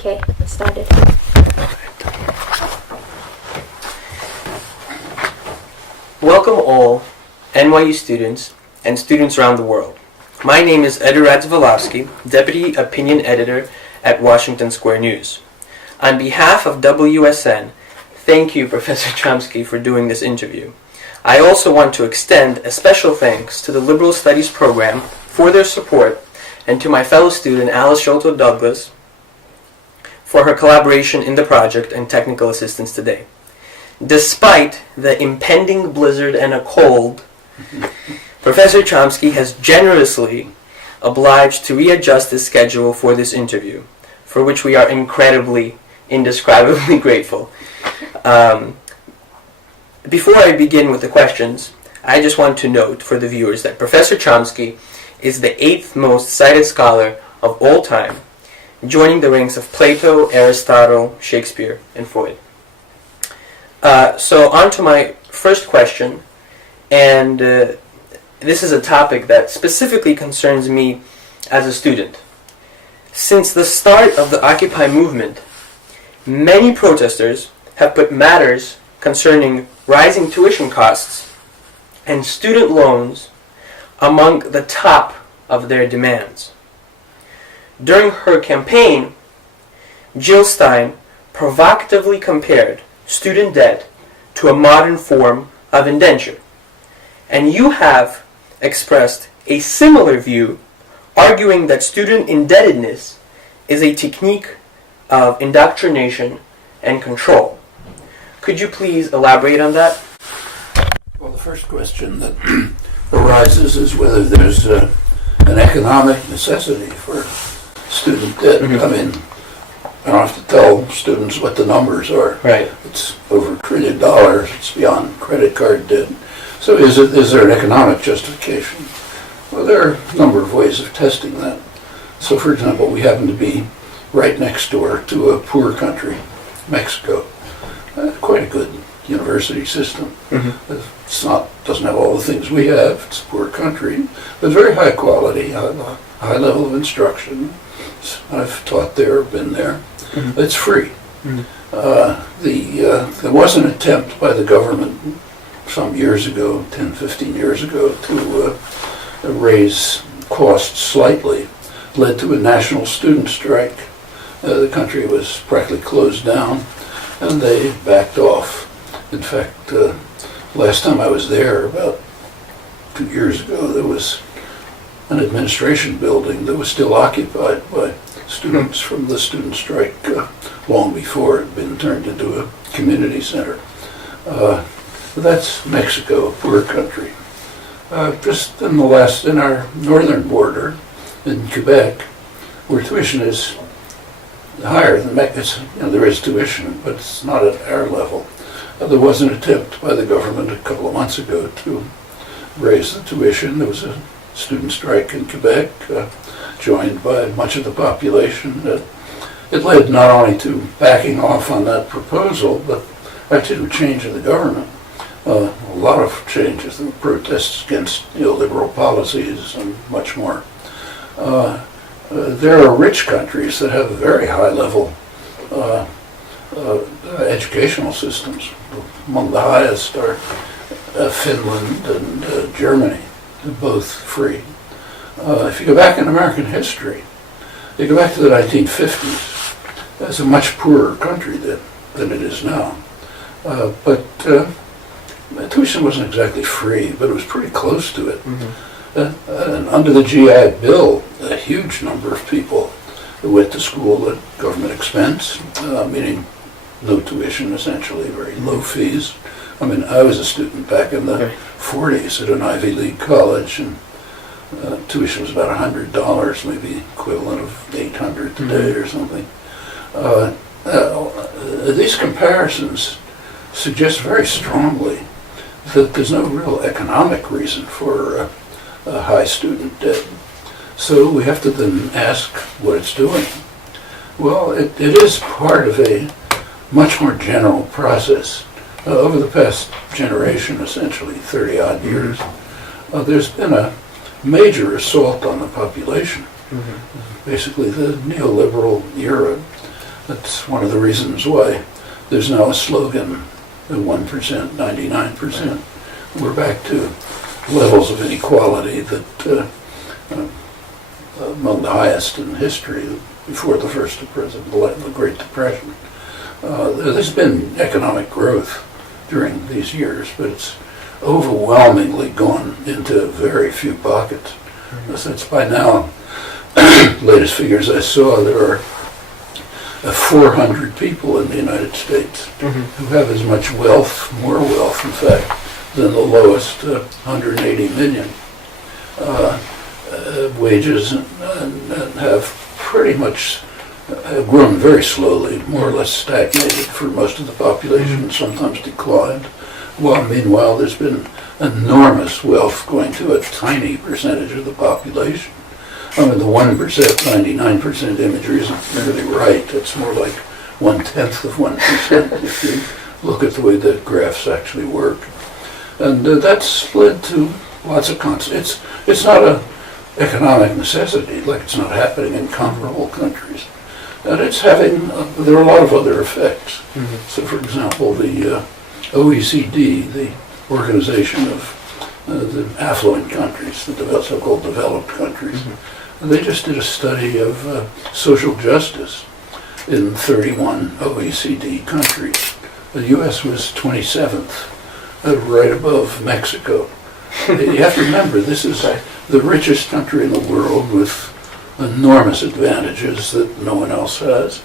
Okay, let's start it. Welcome all NYU students and students around the world. My name is Radzivilovskiy, Deputy Opinion Editor at Washington Square News. On behalf of WSN, thank you, Professor Chomsky, for doing this interview. I also want to extend a special thanks to the Liberal Studies program for their support and to my fellow student Alice Sholto-Doulgas for her collaboration in the project and technical assistance today. Despite the impending blizzard and a cold, Professor Chomsky has generously obliged to readjust his schedule for this interview, for which we are indescribably grateful. Before I begin with the questions, I just want to note for the viewers that Professor Chomsky is the 8th most cited scholar of all time, joining the ranks of Plato, Aristotle, Shakespeare, and Freud. So on to my first question, and this is a topic that specifically concerns me as a student. Since the start of the Occupy movement, many protesters have put matters concerning rising tuition costs and student loans among the top of their demands. During her campaign, Jill Stein provocatively compared student debt to a modern form of indenture. And you have expressed a similar view, arguing that student indebtedness is a technique of indoctrination and control. Could you please elaborate on that? Well, the first question that arises is whether there's an economic necessity for student debt. Mm-hmm. I mean, I don't have to tell students what the numbers are. Right. It's over $1 trillion. It's beyond credit card debt. So is there an economic justification? Well, there are a number of ways of testing that. So, for example, we happen to be right next door to a poor country, Mexico. Quite a good university system. Mm-hmm. Doesn't have all the things we have. It's a poor country, but very high quality, high level of instruction. I've taught there, been there. Mm-hmm. It's free. Mm-hmm. There was an attempt by the government some years ago, 10, 15 years ago, to raise costs slightly. Led to a national student strike. The country was practically closed down, and they backed off. In fact, last time I was there, about 2 years ago, there was an administration building that was still occupied by students from the student strike long before it had been turned into a community center. That's Mexico, a poor country. Just in our northern border, in Quebec, where tuition is higher than Mexico, there is tuition, but it's not at our level. There was an attempt by the government a couple of months ago to raise the tuition. There was a student strike in Quebec, joined by much of the population. It led not only to backing off on that proposal, but actually to a change in the government. A lot of changes, the protests against neoliberal policies and much more. There are rich countries that have very high level educational systems. Among the highest are Finland and Germany, both free. If you go back in American history, you go back to the 1950s, it's a much poorer country than it is now. But tuition wasn't exactly free, but it was pretty close to it. Mm-hmm. And under the GI Bill, a huge number of people went to school at government expense, meaning no tuition, essentially, very low fees. I mean, I was a student back in the 40s at an Ivy League college, and tuition was about $100, maybe equivalent of $800 today or something. These comparisons suggest very strongly that there's no real economic reason for high student debt. So we have to then ask what it's doing. Well, it is part of a much more general process. Over the past generation, essentially 30-odd years, there's been a major assault on the population. Mm-hmm. Basically, the neoliberal era That's one of the reasons why there's now a slogan, 1%, 99%. We're back to levels of inequality that among the highest in history before the the Great Depression. There's been economic growth during these years, but it's overwhelmingly gone into very few pockets. Since by now, latest figures I saw, there are 400 people in the United States who have as much wealth, more wealth in fact, than the lowest 180 million. Wages and have pretty much grown very slowly, more or less stagnated for most of the population, sometimes declined. While meanwhile there's been enormous wealth going to a tiny percentage of the population. I mean, the 1%, 99% imagery isn't really right. It's more like 1/10 of 1% if you look at the way the graphs actually work. And that's led to lots of consequences. It's not an economic necessity, like it's not happening in comparable countries. And it's having, there are a lot of other effects. So for example, the OECD, the organization of the affluent countries, the so-called developed countries, they just did a study of social justice in 31 OECD countries. The U.S. was 27th, right above Mexico. You have to remember, this is the richest country in the world with enormous advantages that no one else has.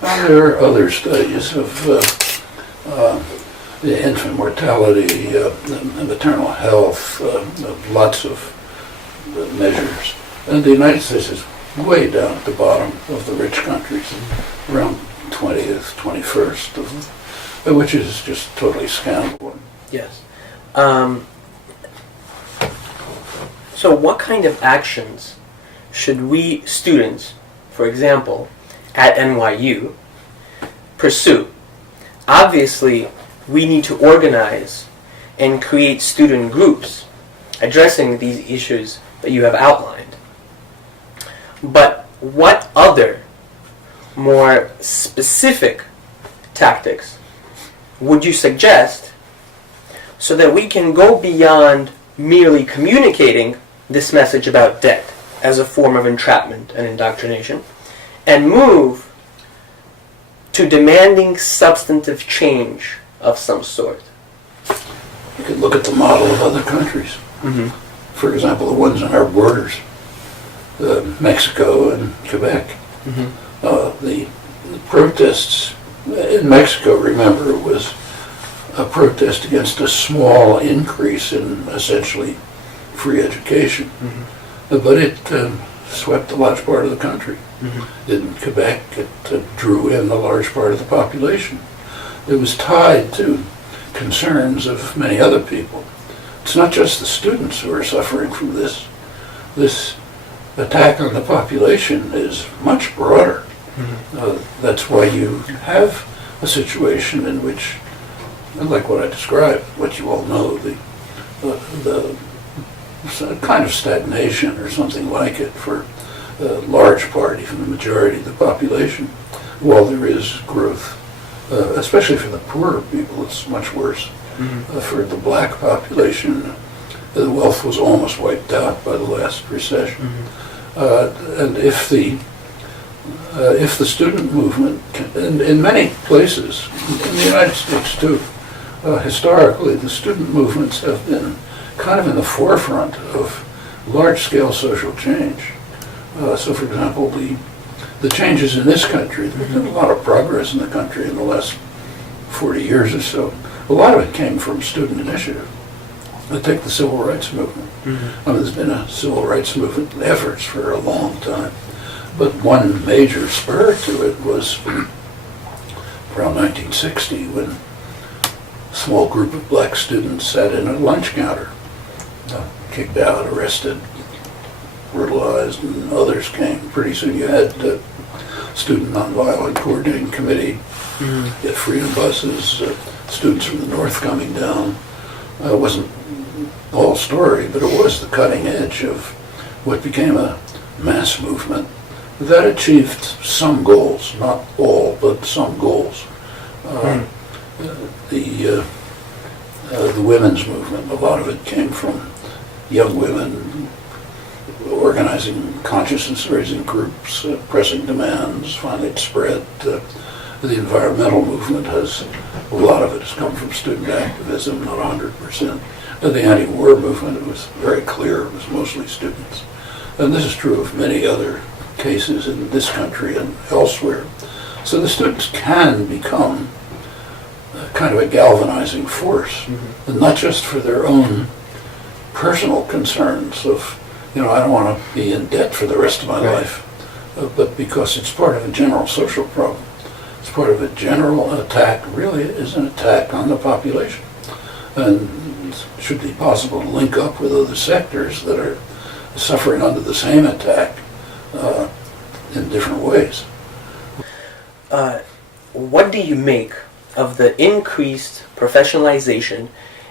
And there are other studies of the infant mortality, maternal health, lots of measures. And the United States is way down at the bottom of the rich countries, around 20th, 21st, which is just totally scandalous. Yes. So what kind of actions should we students, for example, at NYU, pursue? Obviously, we need to organize and create student groups addressing these issues that you have outlined. But what other more specific tactics would you suggest so that we can go beyond merely communicating this message about debt as a form of entrapment and indoctrination and move to demanding substantive change of some sort? You could look at the model of other countries. For example, the ones on our borders, Mexico and Quebec. The protests in Mexico, remember, it was a protest against a small increase in essentially free education. But it swept a large part of the country. In Quebec, it drew in a large part of the population. It was tied to concerns of many other people. It's not just the students who are suffering from this. This attack on the population is much broader. That's why you have a situation in which, like what I described, what you all know, the kind of stagnation or something like it for a large part, even the majority of the population, while there is growth. Especially for the poorer people, it's much worse. For the black population, the wealth was almost wiped out by the last recession. And if the student movement, in many places, in the United States too, historically, the student movements have been kind of in the forefront of large-scale social change. So, for example, the changes in this country, there's been a lot of progress in the country in the last 40 years or so. A lot of it came from student initiative. Take the civil rights movement. I mean, there's been a civil rights movement efforts for a long time. But one major spur to it was around 1960 when a small group of black students sat in a lunch counter, kicked out, arrested, brutalized, and others came. Pretty soon you had the Student Nonviolent Coordinating Committee, you had freedom buses, students from the north coming down. It wasn't the whole story, but it was the cutting edge of what became a mass movement that achieved some goals, not all, led to some goals. The women's movement, a lot of it came from young women organizing consciousness, raising groups, pressing demands. Finally it spread. The environmental movement a lot of it has come from student activism, not 100%. The anti-war movement, it was very clear, it was mostly students. And this is true of many other cases in this country and elsewhere. So the students can become kind of a galvanizing force, and not just for their own personal concerns of, I don't want to be in debt for the rest of my life, but because it's part of a general social problem. It's part of a general attack, really is an attack on the population. And it should be possible to link up with other sectors that are suffering under the same attack in different ways. What do you make of the increased professionalization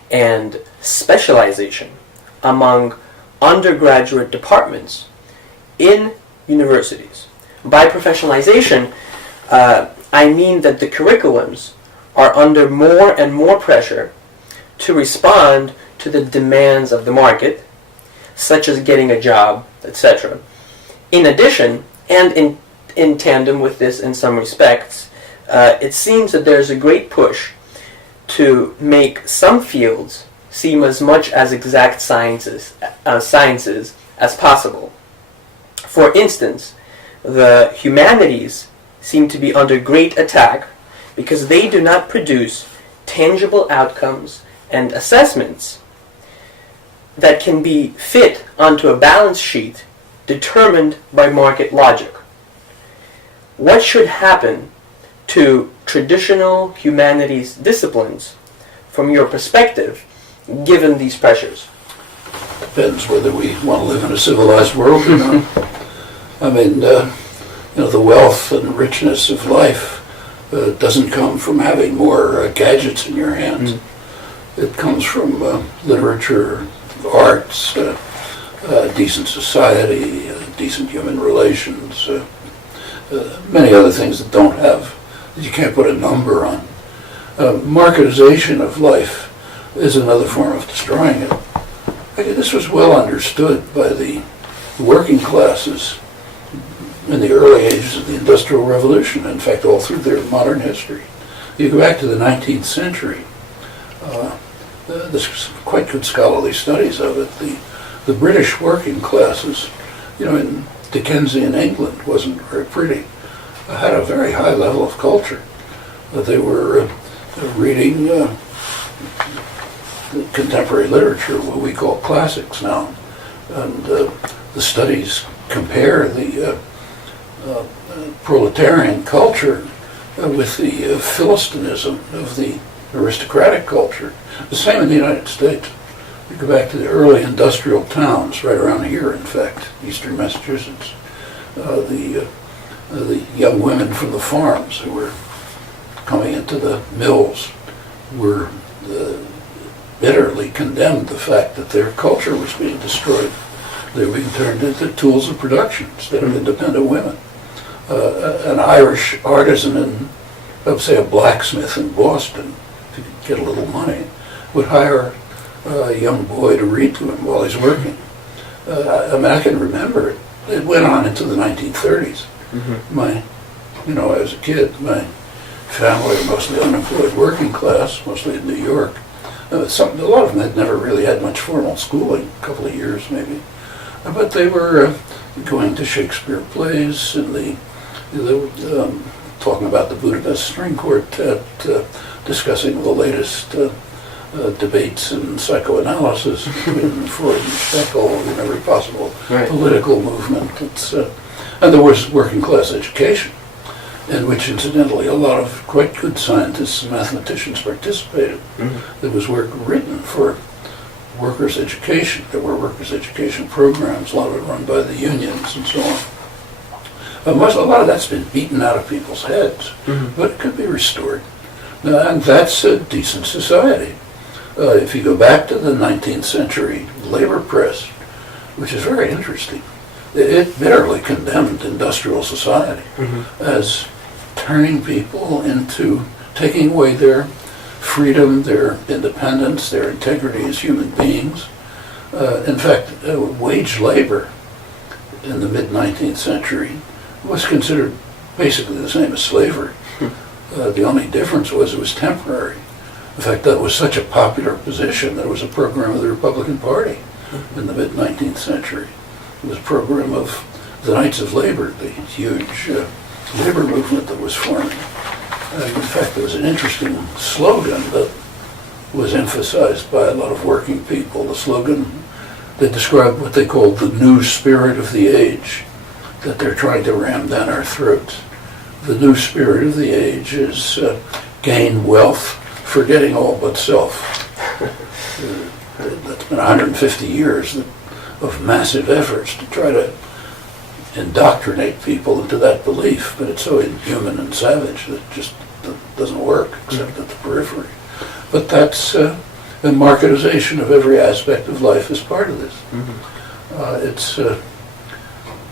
and specialization among undergraduate departments in universities? By professionalization, I mean that the curriculums are under more and more pressure to respond to the demands of the market, such as getting a job, etc. In addition, and in tandem with this in some respects, it seems that there's a great push to make some fields seem as much as exact sciences as possible. For instance, the humanities seem to be under great attack because they do not produce tangible outcomes and assessments that can be fit onto a balance sheet determined by market logic. What should happen to traditional humanities disciplines from your perspective, given these pressures? Depends whether we want to live in a civilized world or not. I mean, the wealth and richness of life doesn't come from having more gadgets in your hands. It comes from literature, arts, decent society, decent human relations, many other things that you can't put a number on. Marketization of life is another form of destroying it. This was well understood by the working classes in the early ages of the Industrial Revolution, in fact, all through their modern history. You go back to the 19th century, there's quite good scholarly studies of it. The British working classes, in Dickensian England, wasn't very pretty, had a very high level of culture. They were reading contemporary literature, what we call classics now, and the studies compare the proletarian culture with the Philistinism of the aristocratic culture. The same in the United States. You go back to the early industrial towns, right around here, in fact, eastern Massachusetts. The young women from the farms who were coming into the mills were bitterly condemned the fact that their culture was being destroyed. They were being turned into tools of production instead of independent women. An Irish artisan say a blacksmith in Boston, if he could get a little money, would hire a young boy to read to him while he's working. I can remember it. It went on into the 1930s. As a kid, my family were mostly unemployed working class, mostly in New York. A lot of them had never really had much formal schooling, a couple of years maybe. But they were going to Shakespeare plays, and they were talking about the Budapest String Quartet, discussing the latest debates in psychoanalysis between Freud and Steckel and every possible political movement. And there was working class education, in which incidentally a lot of quite good scientists and mathematicians participated. There was work written for workers' education. There were workers' education programs, a lot of it run by the unions and so on. A lot of that's been beaten out of people's heads, but it could be restored. And that's a decent society. If you go back to the 19th century labor press, which is very interesting, it bitterly condemned industrial society as turning people into, taking away their freedom, their independence, their integrity as human beings. In fact, wage labor in the mid-19th century was considered basically the same as slavery. The only difference was it was temporary. In fact, that was such a popular position that it was a program of the Republican Party in the mid-19th century. It was a program of the Knights of Labor, the huge labor movement that was forming. In fact, there was an interesting slogan that was emphasized by a lot of working people. The slogan that described what they called the new spirit of the age, that they're trying to ram down our throats. The new spirit of the age is gain wealth, forgetting all but self. That's been 150 years of massive efforts to try to indoctrinate people into that belief, but it's so inhuman and savage that it just doesn't work except at the periphery. But that's the marketization of every aspect of life is part of this. It's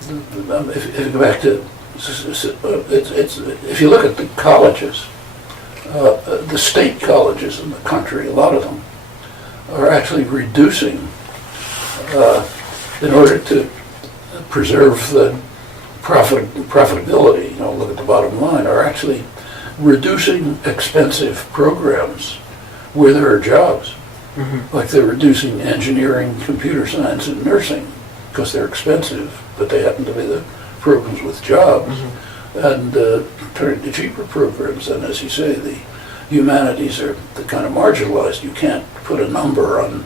if you go back to if you look at the colleges, the state colleges in the country, a lot of them are actually reducing in order to preserve the profitability. Look at the bottom line, are actually reducing expensive programs where there are jobs. Like they're reducing engineering, computer science, and nursing because they're expensive, but they happen to be the programs with jobs, and turning to cheaper programs. And as you say, the humanities are the kind of marginalized. You can't put a number on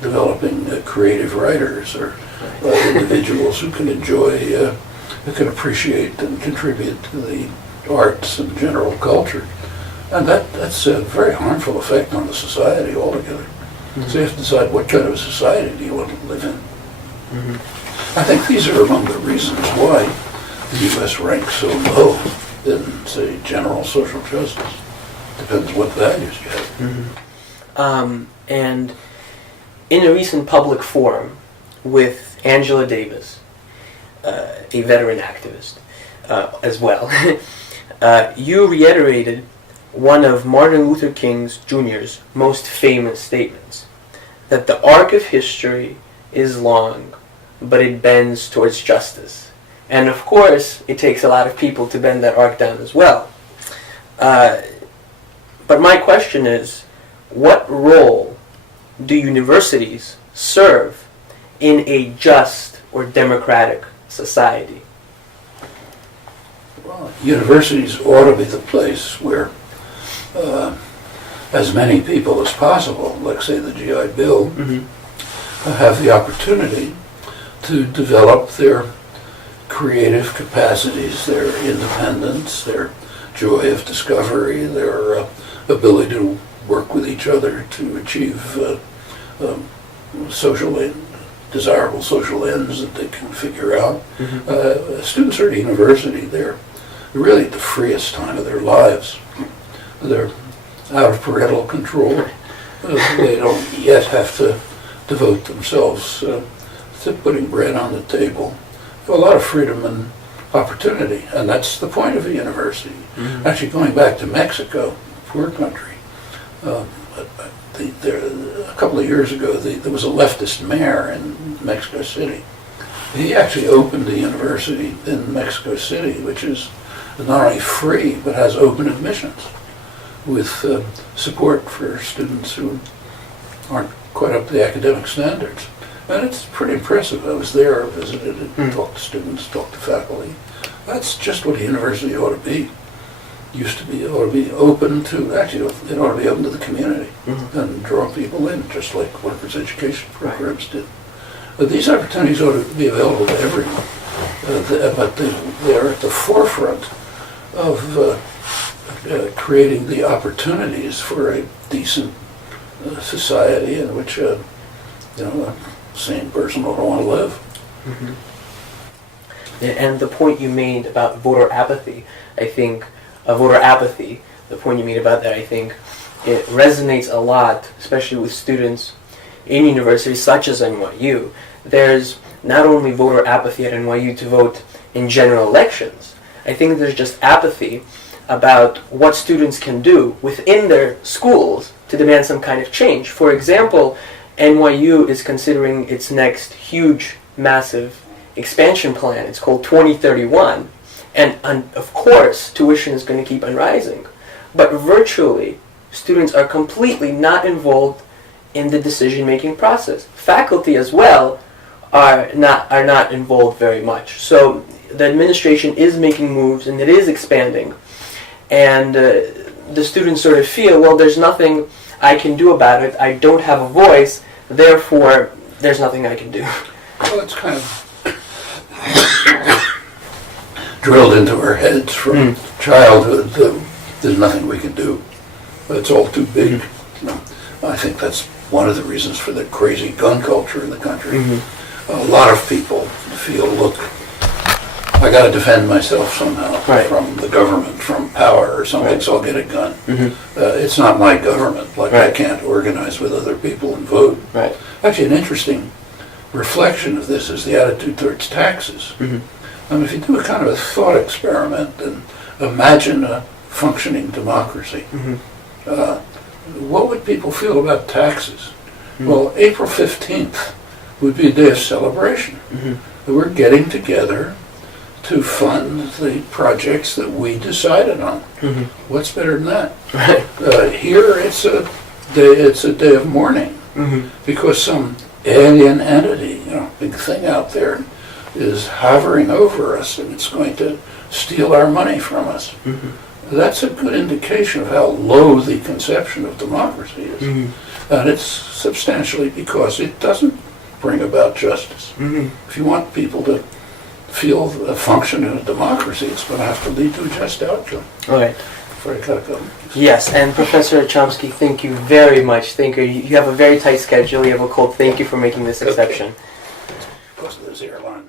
developing creative writers or individuals who can enjoy, who can appreciate and contribute to the arts and general culture. And that's a very harmful effect on the society altogether. So you have to decide what kind of a society do you want to live in. I think these are among the reasons why the U.S. ranks so low in, say, general social justice. Depends what values you have. And in a recent public forum with Angela Davis, a veteran activist as well, you reiterated one of Martin Luther King Jr.'s most famous statements, that the arc of history is long, but it bends towards justice. And of course, it takes a lot of people to bend that arc down as well. But my question is, what role do universities serve in a just or democratic society? Well, universities ought to be the place where as many people as possible, like say the GI Bill, have the opportunity to develop their creative capacities, their independence, their joy of discovery, their ability to work with each other to achieve desirable social ends that they can figure out. Students are at university, they're really at the freest time of their lives. They're out of parental control. They don't yet have to devote themselves to putting bread on the table. They have a lot of freedom and opportunity, and that's the point of a university. Actually, going back to Mexico, poor country, a couple of years ago, there was a leftist mayor in Mexico City. He actually opened a university in Mexico City, which is not only free, but has open admissions, with support for students who aren't quite up to the academic standards. And it's pretty impressive. I was there, I visited it, talked to students, talked to faculty. That's just what a university ought to be. It ought to be open to, actually, it ought to be open to the community and draw people in, just like workers' education programs did. But these opportunities ought to be available to everyone. But they're at the forefront of creating the opportunities for a decent society in which a sane person ought to want to live. And the point you made about voter apathy, the point you made about that, I think it resonates a lot, especially with students in universities such as NYU. There's not only voter apathy at NYU to vote in general elections, I think there's just apathy about what students can do within their schools to demand some kind of change. For example, NYU is considering its next huge, massive expansion plan. It's called 2031. And of course, tuition is going to keep on rising. But virtually, students are completely not involved in the decision-making process. Faculty as well are not involved very much. So the administration is making moves and it is expanding. And the students sort of feel, well, there's nothing I can do about it. I don't have a voice, therefore there's nothing I can do. Well, it's kind of drilled into our heads from childhood that there's nothing we can do. It's all too big. I think that's one of the reasons for the crazy gun culture in the country. A lot of people feel, look, I got to defend myself somehow from the government, from power or something, so I'll get a gun. It's not my government, like I can't organize with other people and vote. Actually, an interesting reflection of this is the attitude towards taxes. If you do a kind of a thought experiment and imagine a functioning democracy, what would people feel about taxes? Well, April 15th would be a day of celebration. We're getting together to fund the projects that we decided on. What's better than that? Here it's a day of mourning because some alien entity, big thing out there, is hovering over us and it's going to steal our money from us. That's a good indication of how low the conception of democracy is. And it's substantially because it doesn't bring about justice. If you want people to feel a function in a democracy, it's going to have to lead to a just outcome. Before I gotta go. Yes, and Professor Chomsky, thank you very much. Thank you. You have a very tight schedule. You have a cold. Thank you for making this exception. Because of this airline.